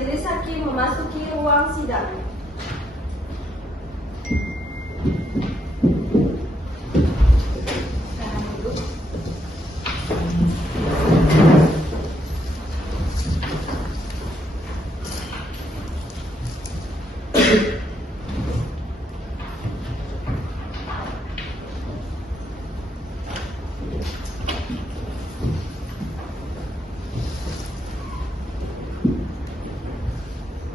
Majelis Hakim memasuki ruang sidang.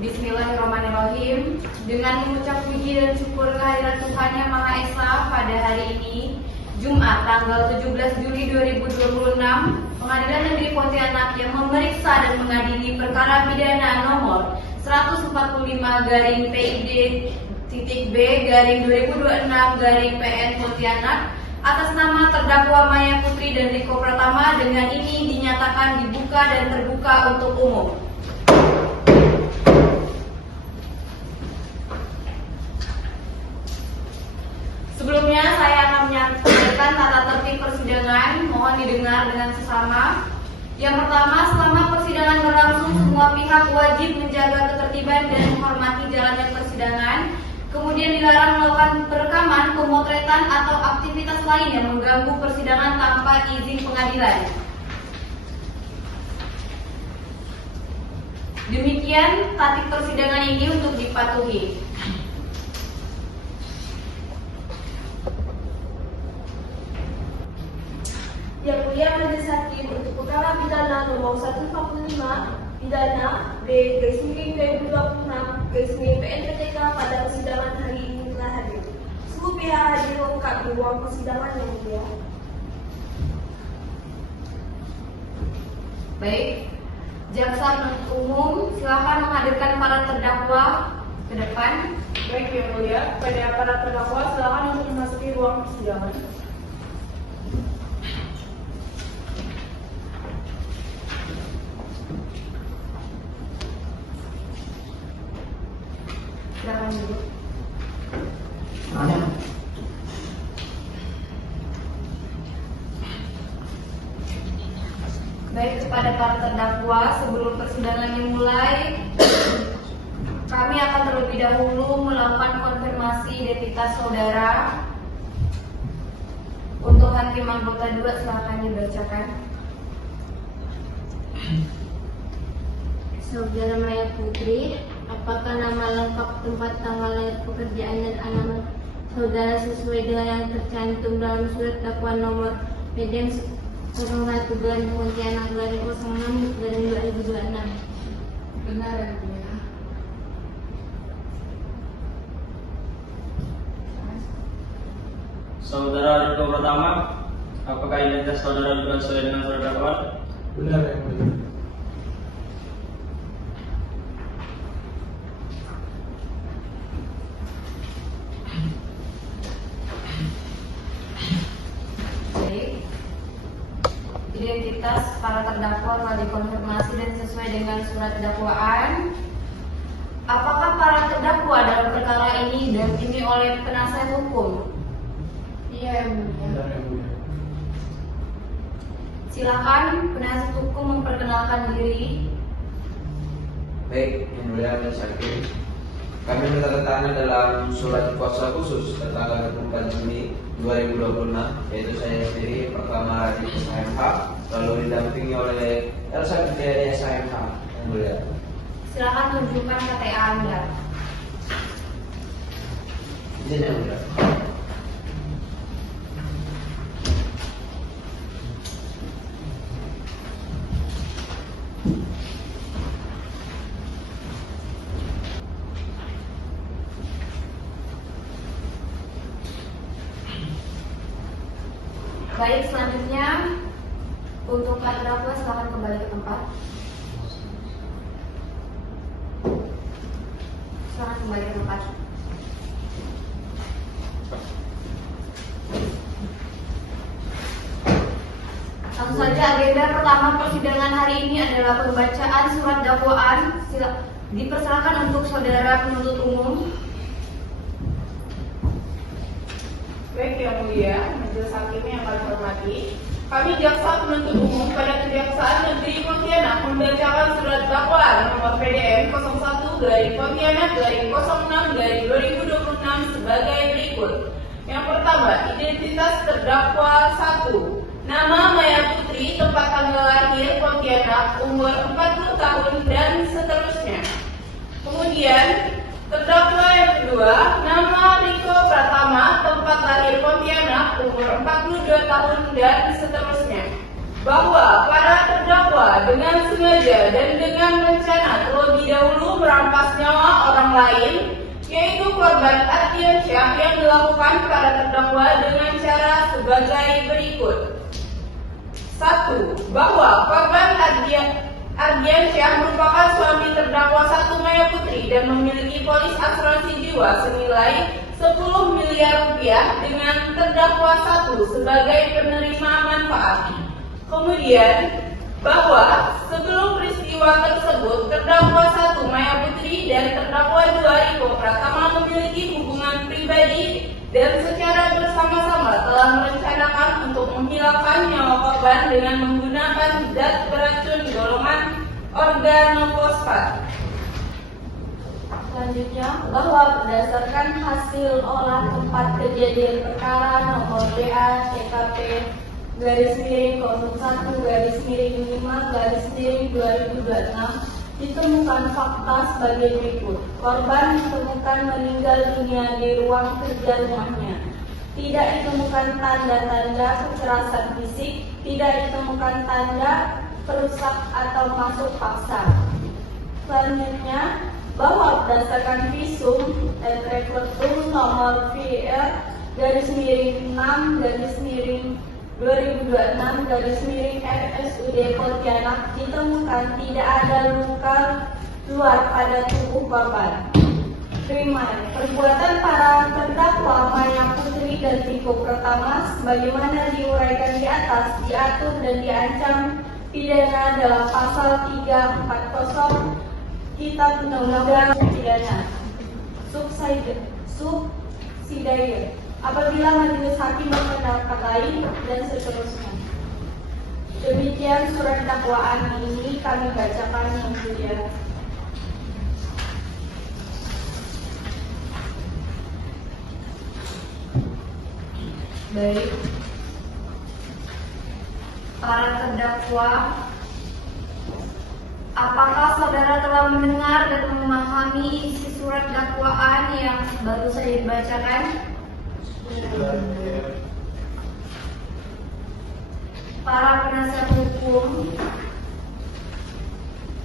Bismillahirrahmanirrahim. Dengan mengucap puji dan syukur kehadirat Tuhan Yang Maha Esa pada hari ini, Jumat tanggal 17 Juli 2026, Pengadilan Negeri Pontianak yang memeriksa dan mengadili perkara pidana nomor 145-PID-B-2026-PN Pontianak atas nama terdakwa Maya Putri dan Riko Pratama dengan ini dinyatakan dibuka dan terbuka untuk umum. Sebelumnya saya akan menyampaikan tata tertib persidangan, mohon didengar dengan sesama. Yang pertama, selama persidangan berlangsung semua pihak wajib menjaga ketertiban dan menghormati jalannya persidangan. Kemudian dilarang melakukan perekaman, pemotretan atau aktivitas lain yang mengganggu persidangan tanpa izin pengadilan. Demikian tatip persidangan ini untuk dipatuhi. Yang Mulia Majelis Hakim untuk perkara pidana nomor 145 pidana B-2026-PNPTK pada persidangan hari ini telah hadir. Semua pihak hadir lengkap di ruang persidangan yang mulia. Baik, jaksa penuntut umum silakan menghadirkan para terdakwa ke depan. Baik Yang Mulia, pada para terdakwa silakan untuk memasuki ruang persidangan. Silakan duduk. Baik, kepada para terdakwa, sebelum persidangan dimulai, kami akan terlebih dahulu melakukan konfirmasi identitas saudara. Untuk hakim anggota 2 silakan dibacakan. Saudara Maya Putri, apakah nama lengkap, tempat tanggal lahir, pekerjaan dan alamat saudara sesuai dengan yang tercantum dalam surat dakwaan nomor Medan 01 Garing Pontianak Garing 06 Garing 2026? Benar ya, Bu. Saudara Riko Pratama, apakah identitas saudara juga sesuai dengan surat dakwaan? Benar Yang Mulia. Baik. Identitas para terdakwa telah dikonfirmasi dan sesuai dengan surat dakwaan. Apakah para terdakwa dalam perkara ini didampingi oleh penasihat hukum? Iya Yang Mulia. Benar Yang Mulia. Silakan penasihat hukum memperkenalkan diri. Baik, Yang Mulia Majelis Hakim, kami menandatangani dalam surat kuasa khusus tanggal 24 Juni 2026, yaitu saya sendiri pertama di SHMH, lalu didampingi oleh Elsa Fitri SHMH. Yang Mulia. Silakan tunjukkan KTA Anda. Izin Yang Mulia. Baik, selanjutnya untuk terdakwa silakan kembali ke tempat. Silakan kembali ke tempat. Langsung saja agenda pertama persidangan hari ini adalah pembacaan surat dakwaan. Dipersilakan untuk saudara penuntut umum. Baik Yang Mulia, Majelis Hakim yang kami hormati, kami jaksa penuntut umum pada Kejaksaan Negeri Pontianak membacakan surat dakwaan nomor PDM 01 01/Pontianak/06/2026 sebagai berikut. Yang pertama, identitas terdakwa 1. Nama Maya Putri, tempat tanggal lahir Pontianak, umur 40 tahun dan seterusnya. Kemudian, terdakwa yang kedua, nama Riko Pratama, tempat lahir Pontianak, umur 42 tahun dan seterusnya. Bahwa para terdakwa dengan sengaja dan dengan rencana terlebih dahulu merampas nyawa orang lain, yaitu korban Ardiansyah, yang dilakukan para terdakwa dengan cara sebagai berikut. 1. Bahwa korban Ardiansyah merupakan suami terdakwa 1 Maya Putri dan memiliki polis asuransi jiwa senilai 10 miliar rupiah dengan terdakwa 1 sebagai penerima manfaat. Kemudian, bahwa sebelum peristiwa tersebut terdakwa 1 Maya Putri dan terdakwa 2 Riko Pratama memiliki hubungan pribadi dan secara bersama-sama telah merencanakan untuk menghilangkan nyawa korban dengan menggunakan zat beracun golongan organofosfat. Selanjutnya, bahwa berdasarkan hasil olah tempat kejadian perkara nomor BA TKP /01/5/2026 ditemukan fakta sebagai berikut. Korban ditemukan meninggal dunia di ruang kerja rumahnya. Tidak ditemukan tanda-tanda kekerasan fisik, tidak ditemukan tanda perusak atau masuk paksa. Selanjutnya, bahwa berdasarkan visum et repertum nomor VR/6/2026/RSUD Pontianak ditemukan tidak ada luka luar pada tubuh korban. Primer, perbuatan para terdakwa Maya Putri dan Riko Pratama sebagaimana diuraikan di atas diatur dan diancam pidana dalam pasal 340 Kitab Undang-Undang Pidana subsidiar apabila majelis hakim berpendapat lain dan seterusnya. Demikian surat dakwaan ini kami bacakan yang mulia. Baik, para terdakwa, apakah saudara telah mendengar dan memahami isi surat dakwaan yang baru saja dibacakan? Para penasihat hukum,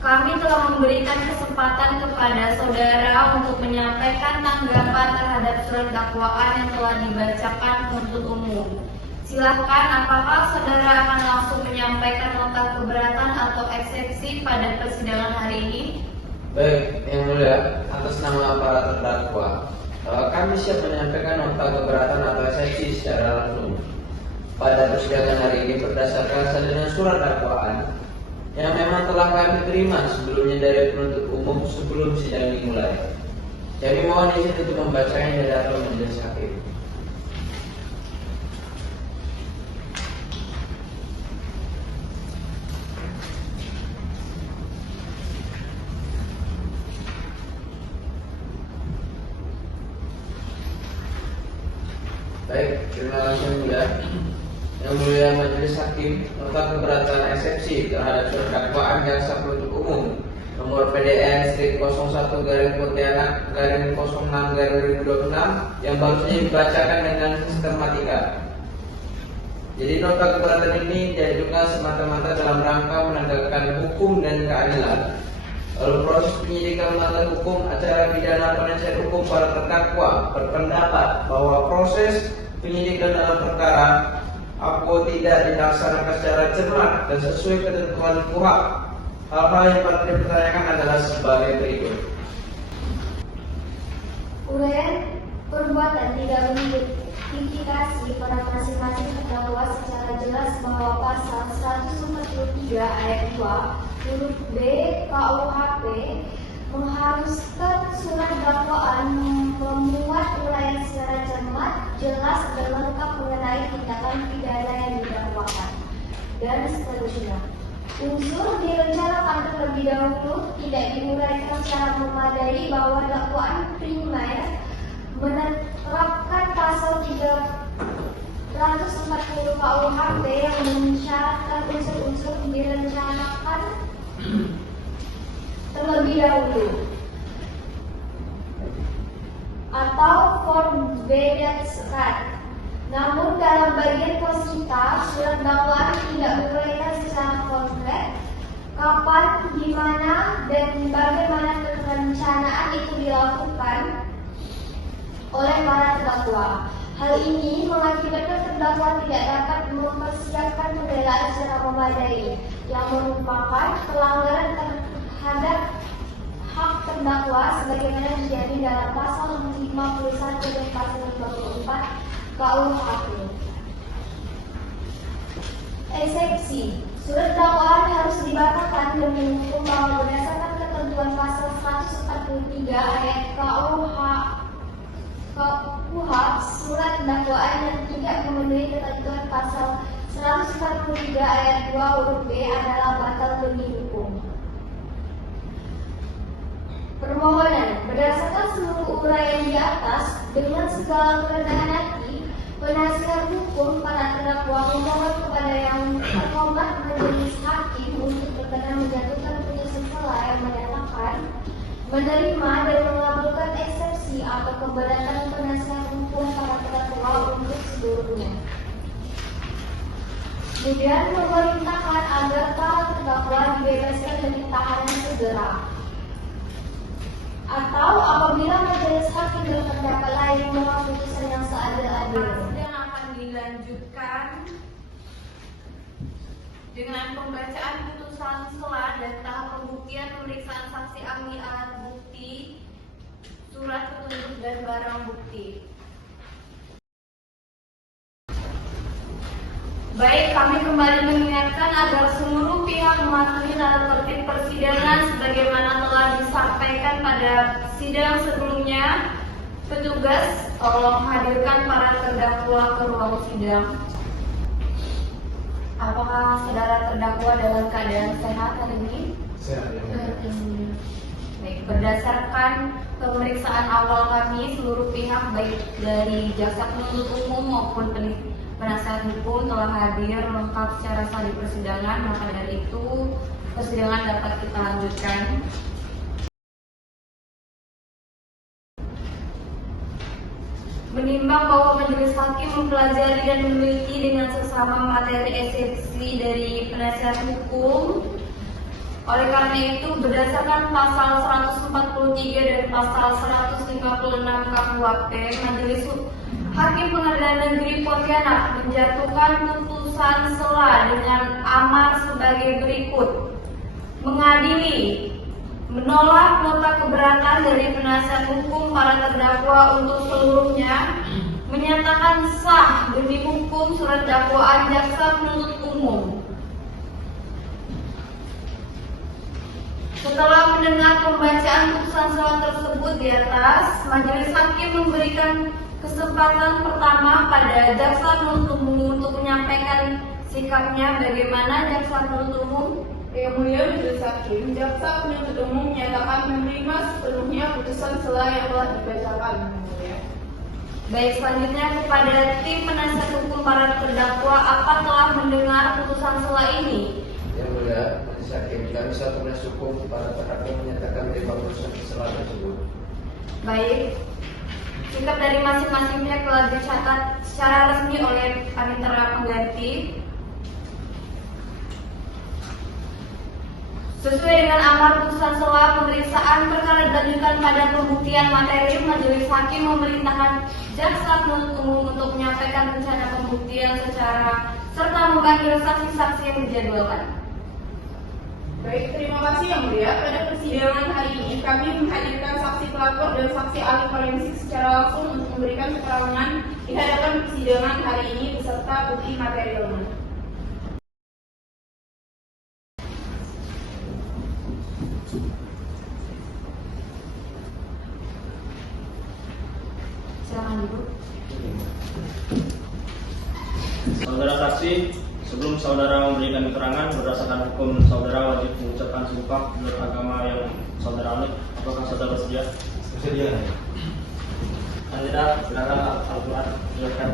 kami telah memberikan kesempatan kepada saudara untuk menyampaikan tanggapan terhadap surat dakwaan yang telah dibacakan penuntut umum. Silakan, apakah saudara akan langsung menyampaikan nota keberatan atau eksepsi pada persidangan hari ini? Baik, yang mulia, atas nama para terdakwa, kami siap menyampaikan nota keberatan atau eksepsi secara langsung pada persidangan hari ini berdasarkan salinan surat dakwaan yang memang telah kami terima sebelumnya dari penuntut umum sebelum sidang dimulai. Kami mohon izin untuk membacanya di hadapan majelis hakim. Baik, terima kasih yang mulia majelis hakim. Nota keberatan eksepsi terhadap surat dakwaan jaksa penuntut umum nomor PDN/01/Pontianak/06/2026 yang baru saja dibacakan dengan sistematika. Jadi nota keberatan ini diajukan semata-mata dalam rangka menegakkan hukum dan keadilan. Lalu proses penyidikan melanggar hukum acara pidana penasihat hukum para terdakwa berpendapat bahwa proses penyidikan dalam perkara aku tidak dilaksanakan secara cermat dan sesuai ketentuan KUHP. Hal-hal yang patut dipertanyakan adalah sebagai berikut. Uraian perbuatan tidak mengidentifikasi pada masing-masing terdakwa secara jelas bahwa pasal 143 ayat 2 huruf B KUHP mengharuskan surat dakwaan memuat uraian secara cermat, jelas dan lengkap mengenai tindakan pidana yang didakwakan dan seterusnya. Unsur direncanakan terlebih dahulu tidak diuraikan secara memadai bahwa dakwaan primer menerapkan pasal 340 KUHP yang mensyaratkan unsur-unsur direncanakan terlebih dahulu atau forbidden. Namun dalam bagian posita, surat dakwaan tidak diuraikan secara konkret kapan, di mana, dan bagaimana perencanaan itu dilakukan oleh para terdakwa. Hal ini mengakibatkan terdakwa tidak dapat mempersiapkan pembelaan secara memadai, yang merupakan pelanggaran terhadap hak terdakwa sebagaimana dijamin dalam pasal 51 dan pasal 24 KUHP. Eksepsi, surat dakwaan harus dibatalkan demi hukum bahwa berdasarkan ketentuan pasal 143 ayat KUH, surat dakwaan yang tidak memenuhi ketentuan pasal 143 ayat 2 huruf B adalah batal demi hukum. Permohonan, berdasarkan seluruh uraian di atas, dengan segala kerendahan hati, penasihat hukum para terdakwa memohon kepada yang terhormat majelis hakim untuk berkenan menjatuhkan putusan sela yang menyatakan menerima dan mengabulkan eksepsi atau keberatan penasihat hukum para terdakwa untuk seluruhnya. Kemudian memerintahkan agar para terdakwa dibebaskan dari tahanan segera. Atau apabila majelis hakim berpendapat lain mohon putusan yang seadil-adilnya. Sidang akan dilanjutkan dengan pembacaan putusan sela dan tahap pembuktian pemeriksaan saksi ahli alat bukti, surat petunjuk dan barang bukti. Baik, kami kembali mengingatkan agar seluruh pihak mematuhi tata tertib persidangan sebagaimana telah disampaikan pada sidang sebelumnya. Petugas, tolong hadirkan para terdakwa ke ruang sidang. Apakah saudara terdakwa dalam keadaan sehat hari ini? Sehat ya. Baik, berdasarkan pemeriksaan awal kami, seluruh pihak baik dari jaksa penuntut umum maupun penasihat hukum telah hadir lengkap secara sah di persidangan. Maka dari itu persidangan dapat kita lanjutkan. Menimbang bahwa majelis hakim mempelajari dan meneliti dengan sesama materi eksepsi dari penasihat hukum. Oleh karena itu, berdasarkan pasal 143 dan pasal 156 KUHP, Majelis Hakim Pengadilan Negeri Pontianak menjatuhkan putusan sela dengan amar sebagai berikut: mengadili, menolak nota keberatan dari penasihat hukum para terdakwa untuk seluruhnya, menyatakan sah demi hukum surat dakwaan jaksa penuntut umum. Setelah mendengar pembacaan putusan sela tersebut di atas, majelis hakim memberikan kesempatan pertama pada jaksa penuntut umum untuk menyampaikan sikapnya. Bagaimana jaksa penuntut umum? Yang mulia majelis hakim, jaksa penuntut umum menyatakan menerima sepenuhnya putusan sela yang telah dibacakan. Baik, selanjutnya kepada tim penasihat hukum para terdakwa, apa telah mendengar putusan sela ini? Yang mulia majelis hakim, kami satu penasihat hukum para terdakwa menyatakan menerima putusan sela tersebut. Baik, sikap dari masing-masing pihak telah dicatat secara resmi oleh panitera pengganti. Sesuai dengan amar putusan sela, pemeriksaan perkara dilanjutkan pada pembuktian materi. Majelis hakim memerintahkan jaksa penuntut umum untuk menyampaikan rencana pembuktian secara serta memanggil saksi-saksi yang dijadwalkan. Baik, terima kasih yang mulia. Pada persidangan hari ini kami menghadirkan saksi pelapor dan saksi ahli forensik secara langsung untuk memberikan keterangan di hadapan persidangan hari ini beserta bukti materialnya. Silakan dulu. Saudara saksi, sebelum saudara memberikan keterangan berdasarkan hukum, saudara wajib mengucapkan sumpah menurut agama yang saudara anut. Apakah saudara bersedia? Bersedia. Dan tidak, silakan Al-Quran. Silakan.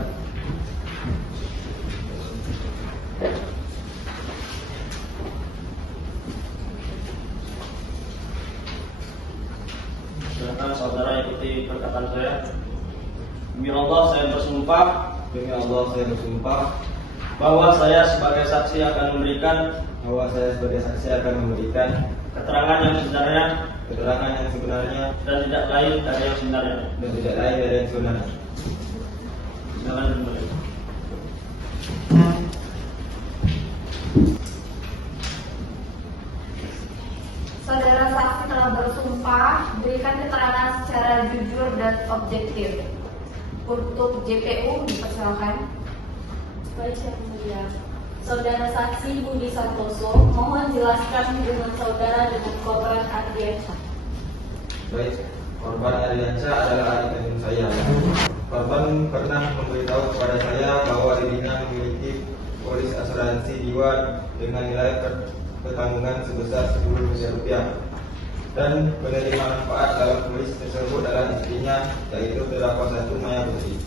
Silakan saudara ikuti perkataan saya. Demi Allah saya bersumpah. Demi Allah saya bersumpah Bahwa saya sebagai saksi akan memberikan bahwa saya sebagai saksi akan memberikan keterangan yang sebenarnya keterangan yang sebenarnya dan tidak lain dari yang sebenarnya. dan tidak lain dari yang sebenarnya. Silakan dimulai. Saudara saksi telah bersumpah berikan keterangan secara jujur dan objektif. Untuk JPU dipersilakan. Baik, Yang Mulia. Saudara saksi Budi Santoso, mohon jelaskan hubungan saudara dengan korban Ardiansyah. Baik, korban Ardiansyah adalah adik kandung saya. Korban pernah memberitahu kepada saya bahwa dirinya memiliki polis asuransi jiwa dengan nilai ketanggungan sebesar 10 miliar rupiah dan penerima manfaat dalam polis tersebut adalah istrinya, yaitu terdakwa 1 Maya Putri.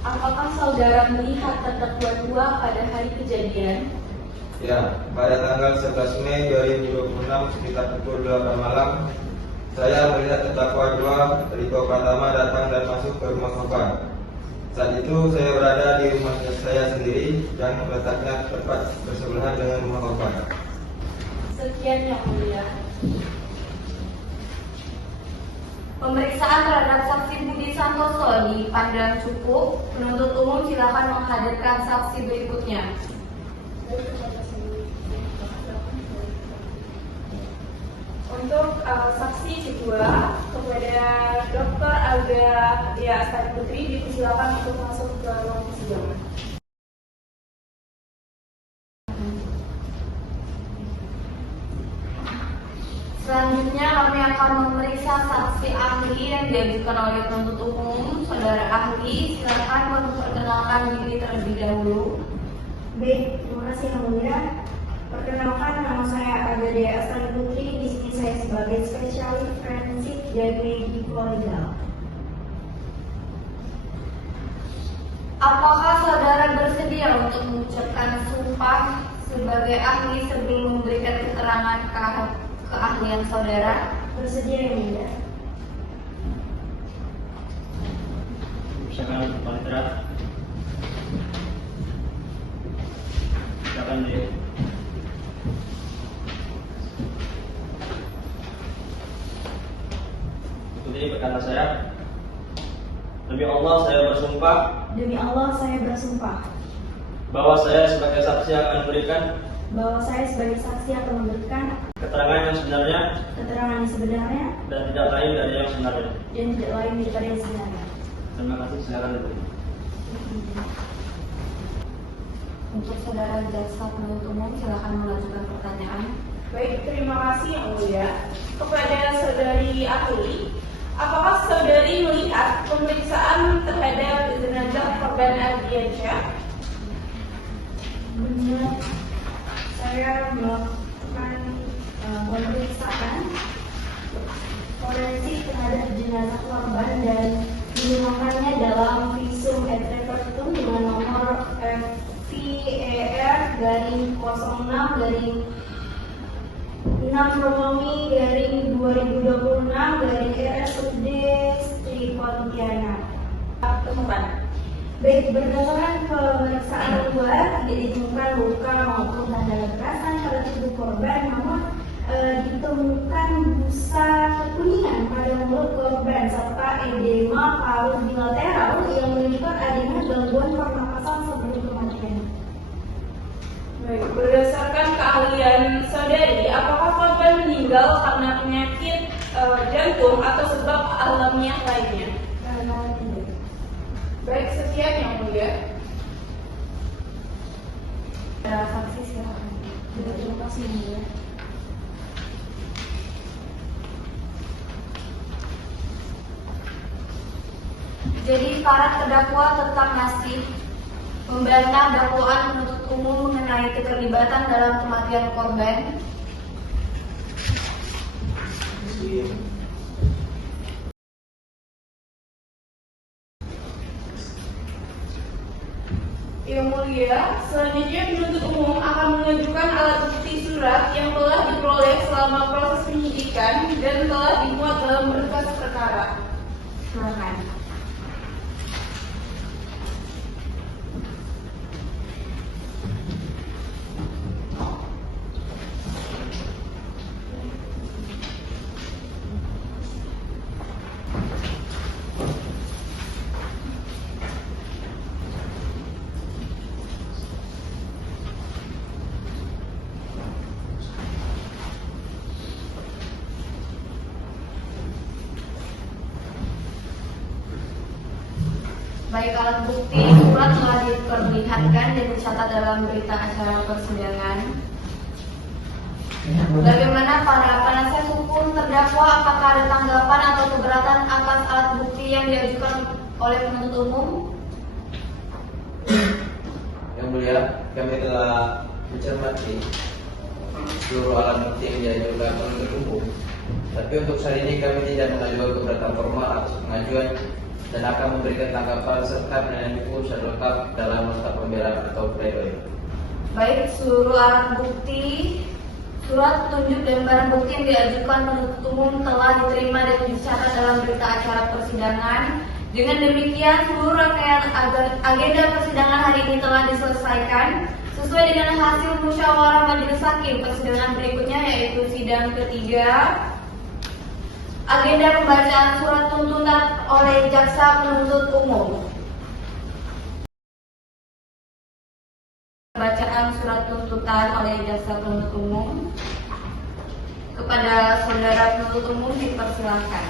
Apakah saudara melihat terdakwa 2 pada hari kejadian? Ya, pada tanggal 11 Mei 2026 sekitar pukul 8 malam, saya melihat terdakwa 2 Riko Pratama datang dan masuk ke rumah korban. Saat itu saya berada di rumah saya sendiri dan letaknya tepat bersebelahan dengan rumah korban. Sekian, Yang Mulia. Pemeriksaan terhadap saksi Budi Santoso dipandang cukup. Penuntut umum silakan menghadirkan saksi berikutnya. Untuk saksi kedua kepada Dr. Alga Lia Astari Putri dipersilakan untuk masuk ke ruang persidangan. Selanjutnya kami akan memeriksa saksi ahli yang diajukan oleh penuntut umum. Saudara ahli, silakan memperkenalkan diri terlebih dahulu. Baik, terima kasih Yang Mulia. Perkenalkan, nama saya Argadia Astari Putri. Di sini saya sebagai spesialis forensik dan mediko-legal. Apakah saudara bersedia untuk mengucapkan sumpah sebagai ahli sebelum memberikan keterangan keahlian saudara? Bersedia Yang Mulia. Silakan Panitera. Silakan di. Ikuti perkataan saya. Demi Allah saya bersumpah Demi Allah saya bersumpah bahwa saya sebagai saksi akan memberikan bahwa saya sebagai saksi akan memberikan keterangan yang sebenarnya keterangan yang sebenarnya dan tidak lain dari yang sebenarnya. dan tidak lain daripada yang sebenarnya. Terima kasih. Silakan dulu. Untuk saudara jaksa penuntut umum silakan melanjutkan pertanyaan. Baik, terima kasih Yang Mulia. Kepada saudari ahli, apakah saudari melihat pemeriksaan terhadap jenazah korban Ardiansyah? Benar, saya melakukan pemeriksaan forensik terhadap jenazah korban dan digunakannya dalam visum et repertum dengan nomor FVER-06-6-2026-RSUD Sri Pontianak. Temukan. Baik, berdasarkan pemeriksaan luar tidak ditemukan luka maupun tanda kekerasan pada tubuh korban, namun ditemukan busa kekuningan pada mulut korban serta edema paru bilateral yang menunjukkan adanya gangguan pernapasan sebelum kematian. Baik, berdasarkan keahlian saudari, apakah korban meninggal karena penyakit jantung atau sebab alamiah lainnya? Karena tidak. Baik, sekian Yang Mulia. Saksi silakan. Terima kasih Yang Mulia. Jadi para terdakwa tetap masih membantah dakwaan penuntut umum mengenai keterlibatan dalam kematian korban. Yang mulia, selanjutnya penuntut umum akan mengajukan alat bukti surat yang telah diperoleh selama proses penyidikan dan telah dimuat dalam berkas perkara. Silakan. Baik, alat bukti surat telah diperlihatkan dan dicatat dalam berita acara persidangan. Bagaimana para penasihat hukum terdakwa, apakah ada tanggapan atau keberatan atas alat bukti yang diajukan oleh penuntut umum? Yang mulia, kami telah mencermati seluruh alat bukti yang diajukan penuntut umum. Tapi untuk saat ini kami tidak mengajukan keberatan formal atas pengajuan dan akan memberikan tanggapan serta penilaian hukum secara lengkap dalam nota pembelaan atau pledoi. Baik, seluruh alat bukti, surat petunjuk dan barang bukti yang diajukan penuntut umum telah diterima dan dicatat dalam berita acara persidangan. Dengan demikian, seluruh rangkaian agenda persidangan hari ini telah diselesaikan sesuai dengan hasil musyawarah majelis hakim. Persidangan berikutnya yaitu sidang ketiga. Agenda pembacaan surat tuntutan oleh jaksa penuntut umum. Bacaan surat tuntutan oleh jaksa penuntut umum kepada saudara penuntut umum dipersilakan.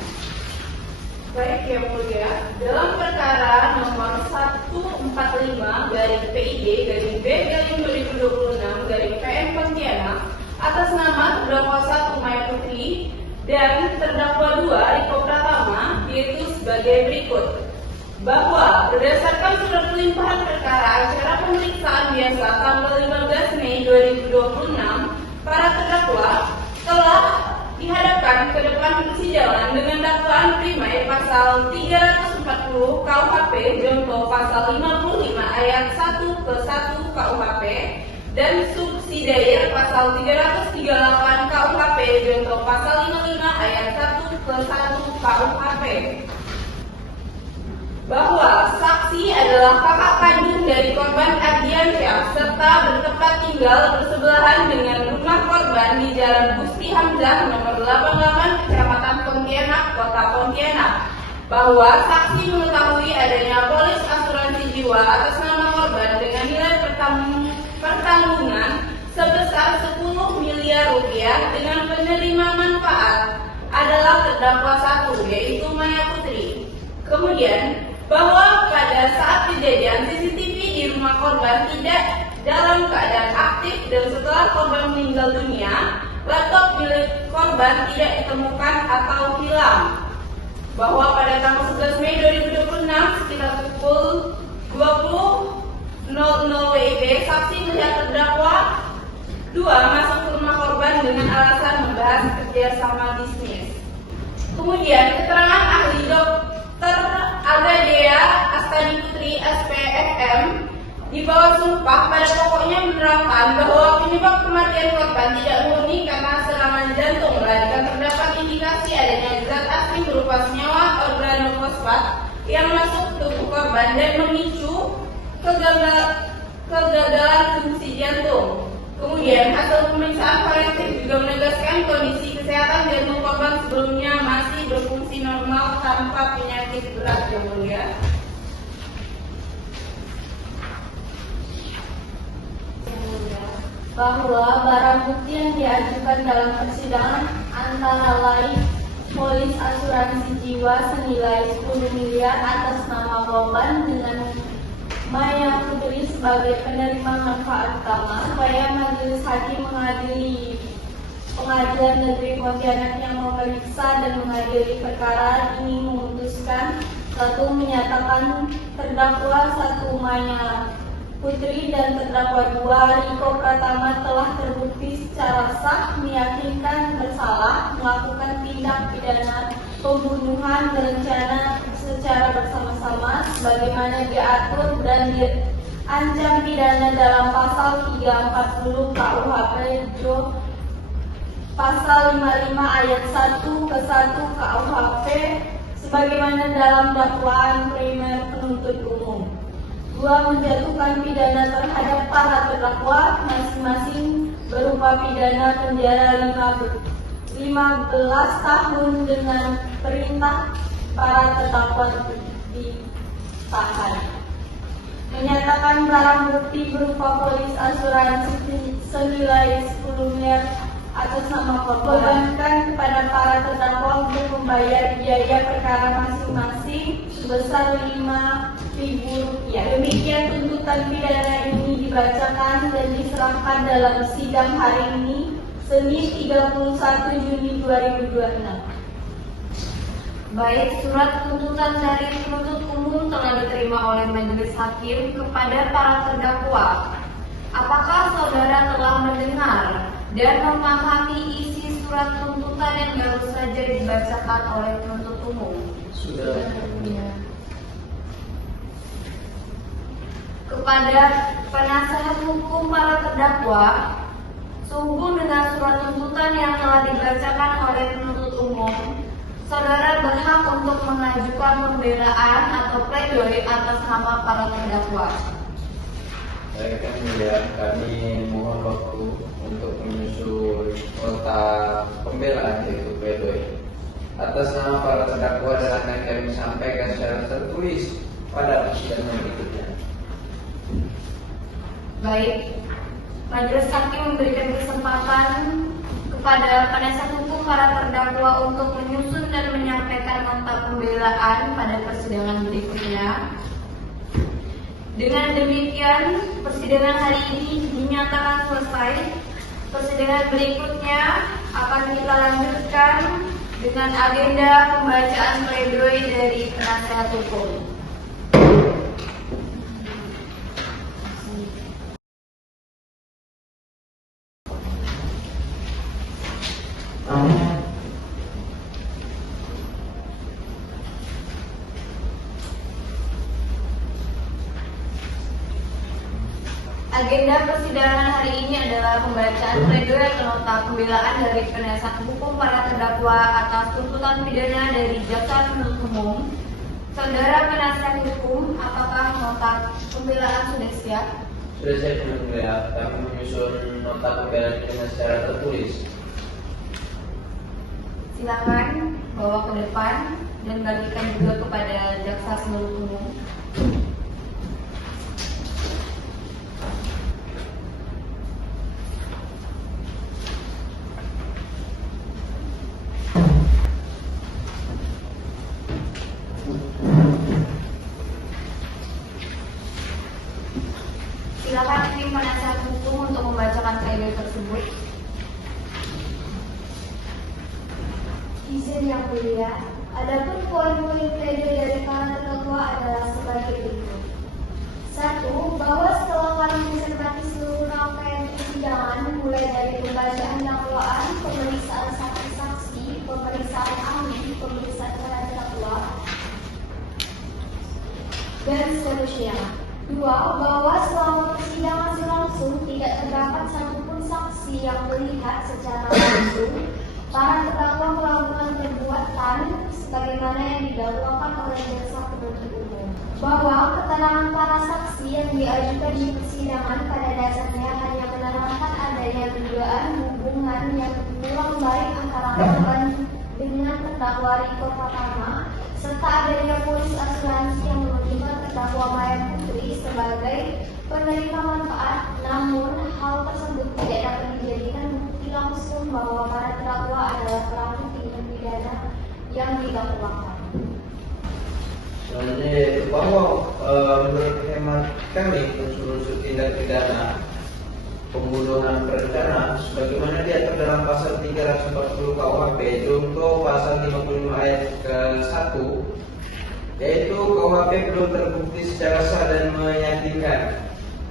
Baik, yang mulia, dalam perkara nomor 145/PID/B/2026/PM Pontianak atas nama terdakwa 1 Maya Putri dan terdakwa 2 Riko Pratama, yaitu sebagai berikut. Bahwa berdasarkan surat pelimpahan perkara acara pemeriksaan biasa tanggal 15 Mei 2026, para terdakwa telah dihadapkan ke depan persidangan dengan dakwaan primer pasal 340 KUHP junto pasal 55 ayat 1 ke 1 KUHP dan subsidiar pasal 338 KUHP junto pasal 55 ayat 1 ke 1 KUHP. Bahwa saksi adalah kakak kandung dari korban Ardiansyah serta bertempat tinggal bersebelahan dengan rumah korban di Jalan Gusti Hamzah nomor 88 Kecamatan Pontianak, Kota Pontianak. Bahwa saksi mengetahui adanya polis asuransi jiwa atas nama korban dengan nilai pertanggungan sebesar 10 miliar rupiah dengan penerima manfaat adalah terdakwa 1, yaitu Maya Putri. Kemudian bahwa pada saat kejadian CCTV di rumah korban tidak dalam keadaan aktif dan setelah korban meninggal dunia, laptop milik korban tidak ditemukan atau hilang. Bahwa pada tanggal 11 Mei 2026 sekitar pukul 20.00 WIB, saksi melihat terdakwa 2 masuk ke rumah korban dengan alasan membahas kerjasama bisnis. Kemudian keterangan ahli Dr. Agadea Astani Putri SPFM di bawah sumpah pada pokoknya menerangkan bahwa penyebab kematian korban tidak murni karena serangan jantung, melainkan terdapat indikasi adanya zat asing berupa senyawa organofosfat yang masuk tubuh korban dan memicu kegagalan fungsi jantung. Kemudian hasil pemeriksaan forensik juga menegaskan kondisi kesehatan jantung korban sebelumnya masih berfungsi normal tanpa penyakit berat, yang mulia. Bahwa barang bukti yang diajukan dalam persidangan antara lain polis asuransi jiwa senilai 10 miliar atas nama korban dengan Maya Putri sebagai penerima manfaat utama. Supaya majelis hakim mengadili Pengadilan Negeri Pontianak yang memeriksa dan mengadili perkara ini memutuskan: 1. Menyatakan terdakwa 1 Maya Putri dan terdakwa 2 Riko Pratama telah terbukti secara sah meyakinkan bersalah melakukan tindak pidana pembunuhan berencana secara bersama-sama sebagaimana diatur dan diancam pidana dalam pasal 340 KUHP pasal 55 ayat 1 ke 1 KUHP sebagaimana dalam dakwaan primer penuntut umum. 2. Menjatuhkan pidana terhadap para terdakwa masing-masing berupa pidana penjara 15 tahun dengan perintah para terdakwa ditahan. Menyatakan barang bukti berupa polis asuransi senilai 10 miliar atas nama korban kepada para terdakwa untuk membayar biaya perkara masing-masing sebesar Rp5.000. Demikian tuntutan pidana ini dibacakan dan diserahkan dalam sidang hari ini, Senin 31 Juni 2026. Baik, surat tuntutan dari penuntut umum telah diterima oleh majelis hakim kepada para terdakwa. Apakah saudara telah mendengar dan memahami isi surat tuntutan yang baru saja dibacakan oleh penuntut umum? Sudah. Kepada penasehat hukum para terdakwa, sehubung dengan surat tuntutan yang telah dibacakan oleh penuntut umum, saudara berhak untuk mengajukan pembelaan atau pledoi atas nama para terdakwa. Baik, kami mohon waktu untuk menyusun nota pembelaan yaitu pledoi atas nama para terdakwa dan akan kami sampaikan secara tertulis pada persidangan berikutnya. Baik, majelis hakim memberikan kesempatan kepada penasihat hukum para terdakwa untuk menyusun dan menyampaikan nota pembelaan pada persidangan berikutnya. Dengan demikian, persidangan hari ini dinyatakan selesai. Persidangan berikutnya akan kita lanjutkan dengan agenda pembacaan pledoi dari penasihat hukum. Agenda persidangan hari ini adalah pembacaan pledoi atau nota pembelaan dari penasihat hukum para terdakwa atas tuntutan pidana dari jaksa penuntut umum. Saudara penasihat hukum, apakah nota pembelaan sudah siap? Sudah siap, ya. Kami menyusun nota pembelaan dengan secara tertulis. Silakan bawa ke depan dan bagikan juga kepada jaksa penuntut umum. Silakan tim penasihat hukum untuk membacakan pledoi tersebut. Izin yang mulia, adapun poin-poin pledoi dari para terdakwa adalah sebagai berikut. 1. Bahwa setelah kami mencermati seluruh rangkaian persidangan mulai dari pembacaan dakwaan, pemeriksaan saksi-saksi, pemeriksaan ahli, pemeriksaan para terdakwa, dan seterusnya. 2. Bahwa selama persidangan berlangsung tidak terdapat satupun saksi yang melihat secara langsung para terdakwa melakukan perbuatan sebagaimana yang didakwakan oleh jaksa penuntut umum. Bahwa keterangan para saksi yang diajukan di persidangan pada dasarnya hanya menerangkan adanya dugaan hubungan yang kurang baik antara korban dengan terdakwa Riko Pratama serta adanya polis asuransi yang menunjukkan terdakwa Maya Putri sebagai penerima manfaat, namun hal tersebut tidak dapat dijadikan bukti langsung bahwa para terdakwa adalah pelaku tindak pidana yang didakwakan. Selanjutnya, bahwa menurut hemat kami unsur-unsur tindak pidana pembunuhan berencana sebagaimana diatur dalam pasal 340 KUHP, contoh pasal 55 ayat ke-1, yaitu KUHP belum terbukti secara sah dan meyakinkan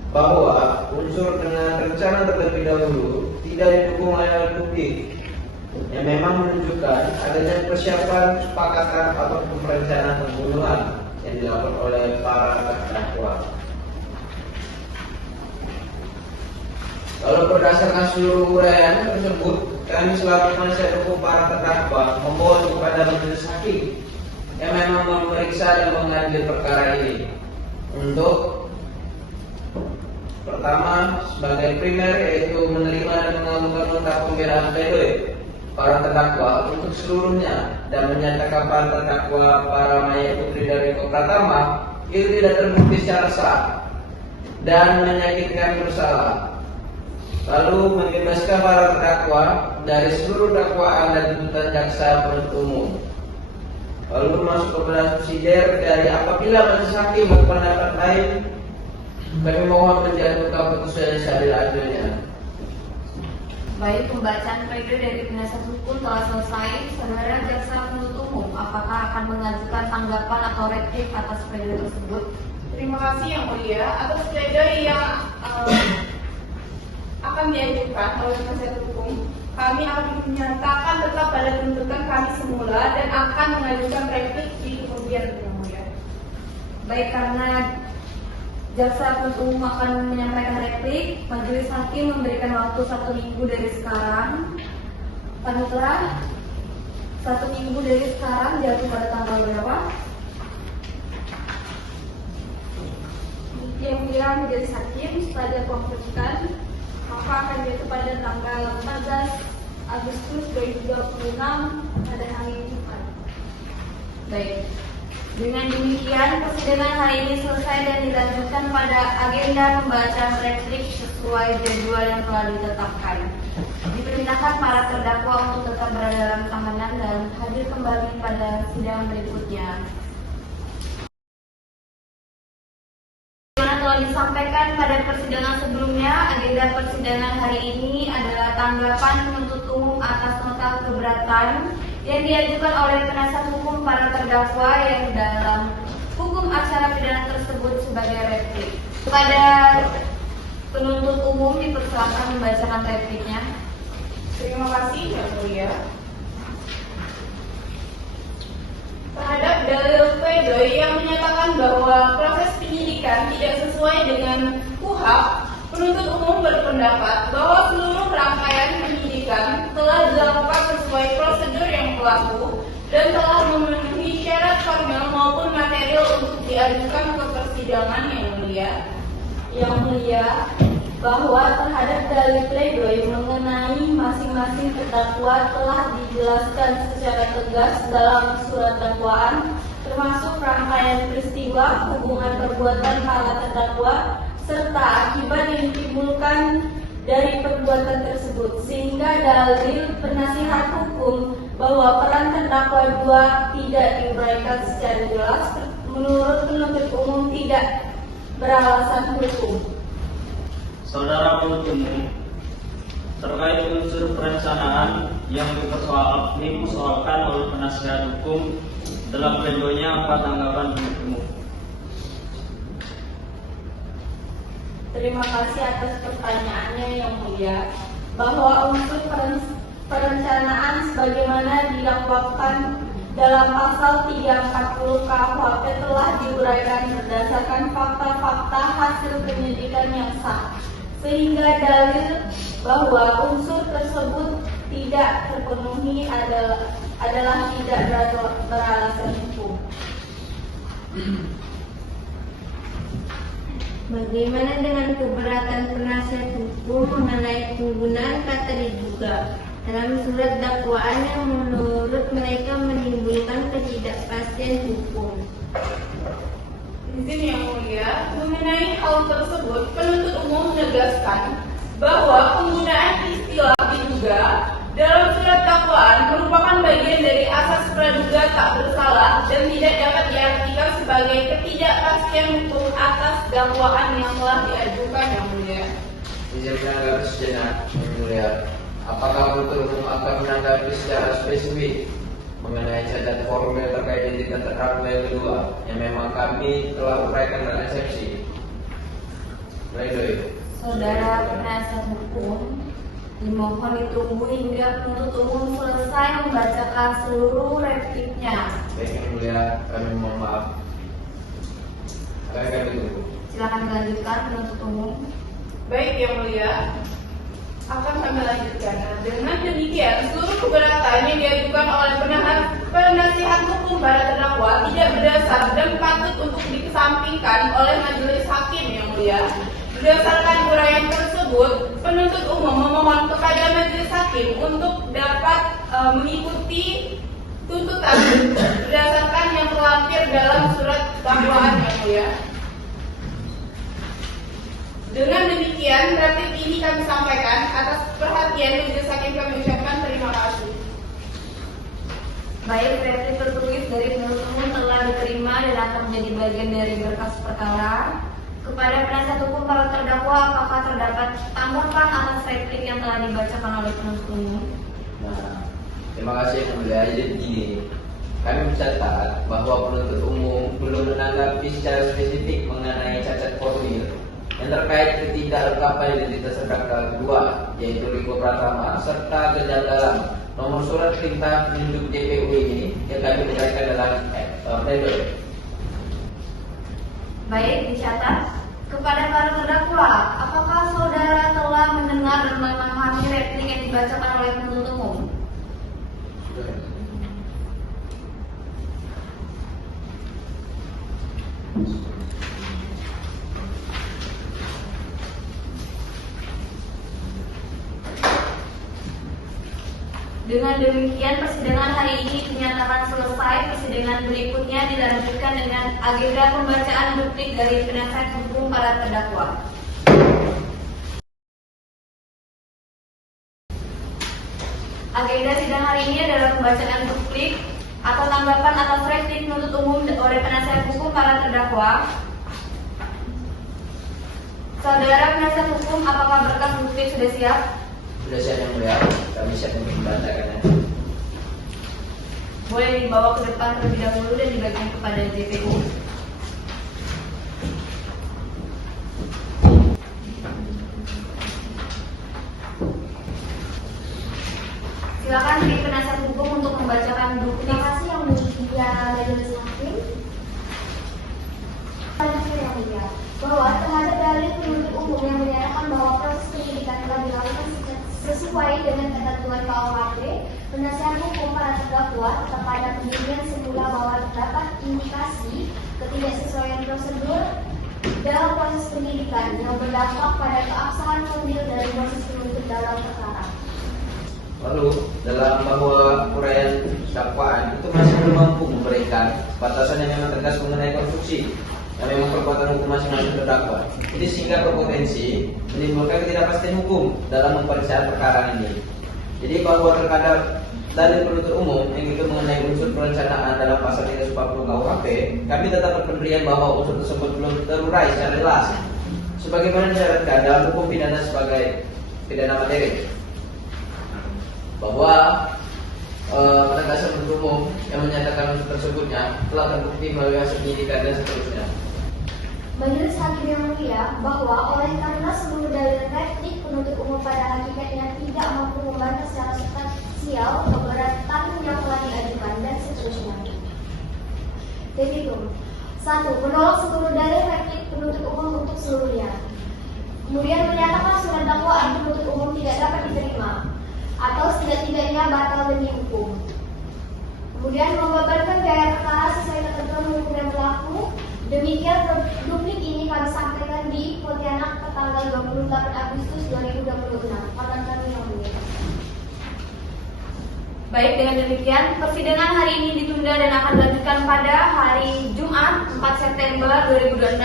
bahwa unsur dengan rencana terlebih dahulu tidak didukung oleh alat bukti yang memang menunjukkan adanya persiapan kesepakatan atau perencanaan pembunuhan yang dilakukan oleh para terdakwa. Lalu berdasarkan seluruh uraian tersebut, kami selaku penasihat hukum para terdakwa membawa kepada majelis hakim yang memang memeriksa dan mengambil perkara ini untuk pertama sebagai primer, yaitu menerima dan mengajukan nota pembelaan pledoi para terdakwa untuk seluruhnya dan menyatakan para terdakwa para Maya Putri dan Riko Pratama itu tidak terbukti secara sah dan menyakitkan bersalah. Lalu membebaskan para terdakwa dari seluruh dakwaan dan tuntutan jaksa penuntut umum. Lalu masuk kepada subsidiar dari apabila majelis hakim berpendapat lain, kami mohon menjatuhkan putusan seadil-adilnya. Baik, pembacaan pledoi dari penasihat hukum telah selesai. Saudara jaksa penuntut umum, apakah akan mengajukan tanggapan atau replik atas pledoi tersebut? Terima kasih Yang Mulia atas pledoi yang akan diajukan oleh penasihat hukum. Kami akan menyatakan tetap pada tuntutan kami semula dan akan mengajukan replik di kemudian hari, Yang Mulia. Baik, karena jaksa penuntut umum akan menyampaikan replik, majelis hakim memberikan waktu 1 minggu dari sekarang. Panitera, 1 minggu dari sekarang jatuh pada tanggal berapa? Yang Mulia majelis hakim setelah dikonfirmasikan maka akan jatuh pada tanggal 14 Agustus 2026 pada hari Jumat. Baik. Dengan demikian, persidangan hari ini selesai dan dilanjutkan pada agenda pembacaan replik sesuai jadwal yang telah ditetapkan. Diperintahkan para terdakwa untuk tetap berada dalam tahanan dan hadir kembali pada sidang berikutnya. Telah disampaikan pada persidangan sebelumnya, agenda persidangan hari ini adalah tanggapan penuntut umum atas nota keberatan yang diajukan oleh penasihat hukum para terdakwa yang dalam hukum acara pidana tersebut sebagai replik. Kepada penuntut umum dipersilakan membacakan repliknya. Terima kasih Yang Mulia. Terhadap dalil pledoi yang menyatakan bahwa proses penyidikan tidak sesuai dengan KUHP, penuntut umum berpendapat bahwa seluruh rangkaian penyidikan telah dilakukan sesuai prosedur yang berlaku dan telah memenuhi syarat formil maupun material untuk diajukan ke persidangan. Yang Mulia. Yang Mulia, bahwa terhadap dalil pledoi mengenai masing-masing terdakwa telah dijelaskan secara tegas dalam surat dakwaan, termasuk rangkaian peristiwa, hubungan perbuatan para terdakwa, serta akibat yang ditimbulkan dari perbuatan tersebut, sehingga dalil penasihat hukum bahwa peran terdakwa 2 tidak diuraikan secara jelas menurut penuntut umum tidak beralasan hukum. Saudara penuntut umum, terkait unsur perencanaan yang dipersoalkan oleh penasihat hukum dalam pledoinya, apa tanggapan penuntut umum? Terima kasih atas pertanyaannya Yang Mulia. Bahwa unsur perencanaan sebagaimana didakwakan dalam pasal 340 KUHP telah diuraikan berdasarkan fakta-fakta hasil penyidikan yang sah, sehingga dalil bahwa unsur tersebut tidak terpenuhi adalah tidak beralasan hukum. Bagaimana dengan keberatan penasihat hukum mengenai penggunaan kata diduga dalam surat dakwaan yang menurut mereka menimbulkan ketidakpastian hukum? Izin Yang Mulia, mengenai hal tersebut, penuntut umum menegaskan bahwa penggunaan istilah diduga dalam surat dakwaan merupakan bagian dari asas praduga tak bersalah dan tidak dapat diartikan sebagai ketidakpastian hukum atas dakwaan yang telah diajukan. Yang Mulia. Izinkan agar sejenak, Yang Mulia. Apakah penuntut umum akan menanggapi secara spesifik mengenai cacat formil terkait identitas terdakwa yang kedua yang memang kami telah uraikan dalam eksepsi? Pledoi. Saudara penasihat hukum, dimohon ditunggu hingga penuntut umum selesai membacakan seluruh repliknya. Baik yang mulia, kami mohon maaf. Kami tunggu. Silakan dilanjutkan penuntut umum. Baik yang mulia, akan kami lanjutkan. Dengan demikian, seluruh keberatan yang diajukan oleh penasihat hukum para terdakwa tidak berdasar dan patut untuk dikesampingkan oleh majelis hakim yang mulia. Berdasarkan uraian tersebut, penuntut umum memohon kepada majelis hakim untuk dapat mengikuti tuntutan berdasarkan yang terlampir dalam surat dakwaan yang mulia. Dengan demikian, replik ini kami sampaikan. Atas perhatian majelis hakim kami ucapkan terima kasih. Baik, replik tertulis dari penuntut umum telah diterima dan akan menjadi bagian dari berkas perkara. Kepada penasihat hukum para terdakwa, apakah terdapat tanggapan atas replik yang telah dibacakan oleh penuntut umum? Nah, terima kasih yang mulia. Jadi begini, kami mencatat bahwa penuntut umum belum menanggapi secara spesifik mengenai cacat formil yang terkait ketidaklengkapan identitas terdakwa kedua, yaitu Riko Pratama, serta kejanggalan nomor surat perintah penunjuk JPU ini yang kami uraikan dalam pledoi. Baik, dicatat. Kepada para terdakwa, apakah saudara telah mendengar dan memahami replik yang dibacakan oleh penuntut umum? Dengan demikian, persidangan hari ini dinyatakan selesai. Persidangan berikutnya dilanjutkan dengan agenda pembacaan duplik dari penasihat hukum para terdakwa. Agenda sidang hari ini adalah pembacaan duplik atau tanggapan atas replik penuntut umum oleh penasihat hukum para terdakwa. Saudara penasihat hukum, apakah berkas duplik sudah siap? Sudah siap yang mulia, kami siap untuk membacakannya. Boleh dibawa ke depan terlebih dahulu dan dibagikan kepada JPU. Silakan di penasihat hukum untuk membacakan duplik. Terima kasih yang mulia majelis hakim. Yang mulia, bahwa terhadap dalil penuntut umum yang menyatakan bahwa proses penyidikan telah dilakukan sesuai dengan ketentuan KUHP, penasihat hukum para terdakwa kepada pendirian semula bahwa terdapat indikasi ketidaksesuaian prosedur dalam proses penyidikan yang berdampak pada keabsahan formil dari proses penuntut dalam perkara. Lalu dalam bahwa uraian dakwaan itu masih belum mampu memberikan batasan yang memang tegas mengenai konstruksi yang memang perbuatan hukum masing-masing terdakwa. Jadi sehingga berpotensi menimbulkan ketidakpastian hukum dalam pemeriksaan perkara ini. Jadi bahwa terhadap dalil penuntut umum yang itu mengenai unsur perencanaan dalam pasal 340 KUHP, kami tetap berpendirian bahwa unsur tersebut belum terurai secara jelas, sebagaimana disyaratkan dalam hukum pidana sebagai pidana materi. Bahwa penegasan penuntut umum yang menyatakan unsur tersebutnya telah terbukti melalui hasil penyidikan dan seterusnya. Majelis hakim yang mulia, bahwa oleh karena seluruh dalil replik penuntut umum pada hakikatnya tidak mampu membantah secara substansial keberatan yang telah diajukan dan seterusnya. Petitum 1. Menolak seluruh dalil replik penuntut umum untuk seluruhnya. Kemudian menyatakan surat dakwaan penuntut umum tidak dapat diterima atau setidak-tidaknya batal demi hukum. Kemudian membebankan biaya perkara sesuai ketentuan hukum yang berlaku. Demikian duplik ini kami sampaikan di Pontianak tanggal 28 Agustus 2026. Pada kami yang mulia. Baik, dengan demikian persidangan hari ini ditunda dan akan dilanjutkan pada hari Jumat 4 September 2026.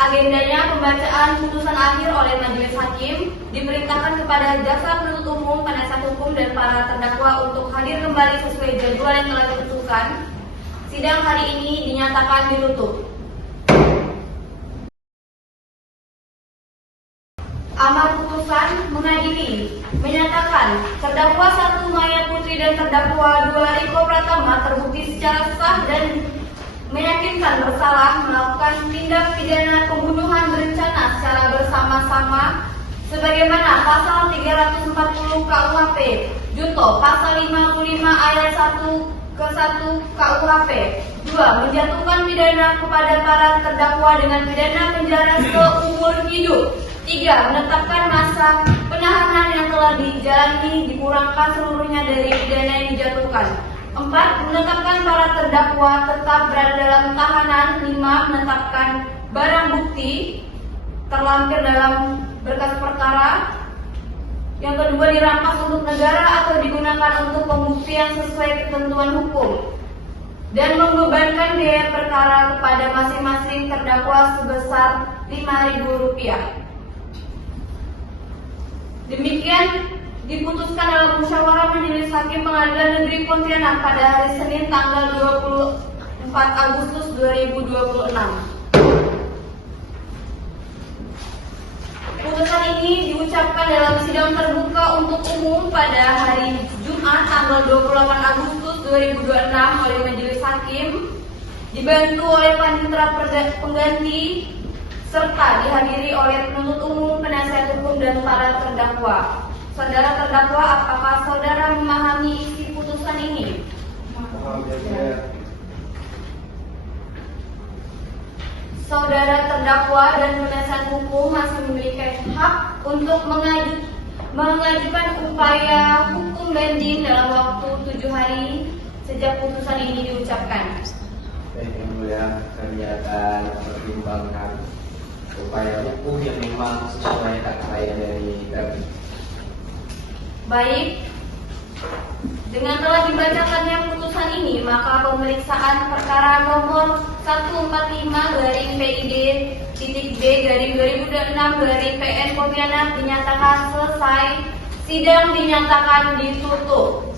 Agendanya pembacaan putusan akhir oleh majelis hakim, diperintahkan kepada jaksa penuntut umum, penasihat hukum dan para terdakwa untuk hadir kembali sesuai jadwal yang telah ditentukan. Sidang hari ini dinyatakan ditutup. Amar putusan mengadili menyatakan terdakwa 1 Maya Putri dan terdakwa 2 Riko Pratama terbukti secara sah dan meyakinkan bersalah melakukan tindak pidana pembunuhan berencana secara bersama-sama sebagaimana pasal 340 KUHP junto pasal 55 ayat 1 ke 1 KUHP. 2. Menjatuhkan pidana kepada para terdakwa dengan pidana penjara seumur hidup. 3. Menetapkan masa penahanan yang telah dijalani dikurangkan seluruhnya dari pidana yang dijatuhkan. 4. Menetapkan para terdakwa tetap berada dalam tahanan. 5. Menetapkan barang bukti terlampir dalam berkas perkara. Yang kedua, dirampas untuk negara atau digunakan untuk pembuktian sesuai ketentuan hukum. Dan membebankan biaya perkara kepada masing-masing terdakwa sebesar Rp5.000. Demikian diputuskan dalam musyawarah majelis hakim Pengadilan Negeri Pontianak pada hari Senin tanggal 24 Agustus 2026. Putusan ini diucapkan dalam sidang terbuka untuk umum pada hari Jumat tanggal 28 Agustus 2026 oleh majelis hakim, dibantu oleh panitera pengganti serta dihadiri oleh penuntut umum, penasihat hukum dan para terdakwa. Saudara terdakwa, apakah saudara memahami isi putusan ini? Saudara terdakwa dan penasihat hukum masih memiliki hak untuk mengajukan upaya hukum banding dalam waktu 7 hari sejak putusan ini diucapkan. Baik, yang mulia, kami akan mempertimbangkan upaya hukum yang memang sesuai hak saya dari kami. Baik, dengan telah dibacakannya putusan ini, maka pemeriksaan perkara nomor 145-PID-B-2006-PN Pontianak dinyatakan selesai. Sidang dinyatakan ditutup.